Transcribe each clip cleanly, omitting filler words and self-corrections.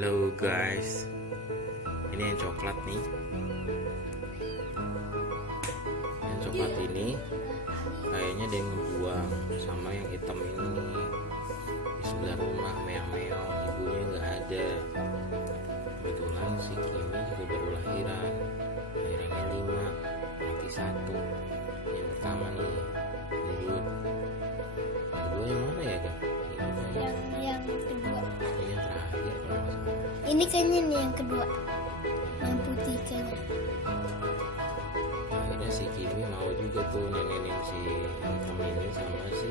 Halo guys, ini yang coklat nih. Yang coklat ini kayaknya dia ngebuang, sama yang hitam ini di sebelah rumah meong-meong, ibunya nggak ada. Kebetulan si Kimi juga baru lahiran, lahirannya 5, mati 1. Yang pertama nih, gendut. Yang kedua yang mana ya kak? Yang kedua. Yang terakhir kalau nggak salah. Ini kayaknya nih yang kedua. Yang putih kayaknya. Akhirnya si Kimi mau juga tuh nenenin si hitam ini sama si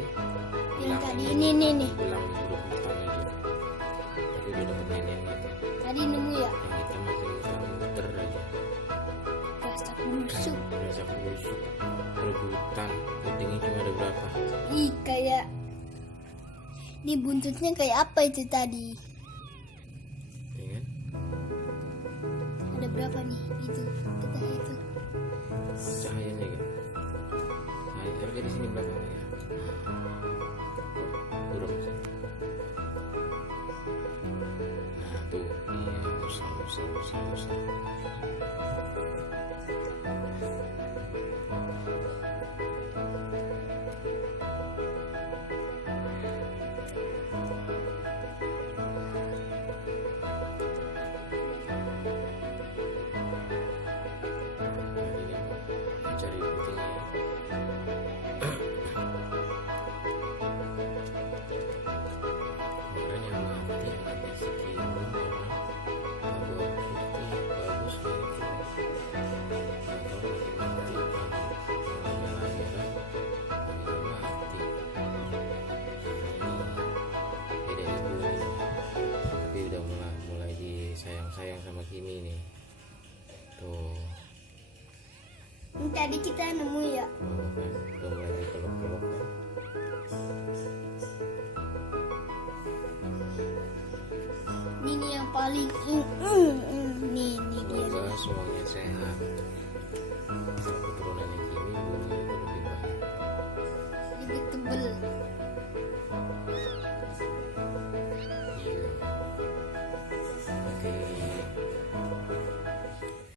Yang tadi ini nih. bilang buruk hutan aja. Tapi udah dapet neneknya tuh. Tadi nemu ya. Yang hitam masih muter aja. Rasa busuk. Rasa busuk, rebutan. Putingnya cuma ada berapa? Ih, kayak di buntutnya kayak apa itu tadi? Ya kan? Ada berapa nih? Itu kita itu. Cahayanya kan? Cahaya harga di sini berapa ya? Burung sih. Nah tuh, iya, usah. Cari putingnya ya. Kemarin yang mati ada si Kimi warna abu putih bagus kayak gitu. Atau lagi mati kan namanya lahiran akhirnya mati. Ini beda ibu nih, tapi udah mulai disayang-sayang sama Kimi nih. Tuh. Ini tadi kita nemu ya. Udah mulai dipeluk-peluk kan. Ini nih yang paling nih dia. Semoga semuanya sehat. Keturunannya Kimi bulunya itu lebih banyak. Lebih tebel.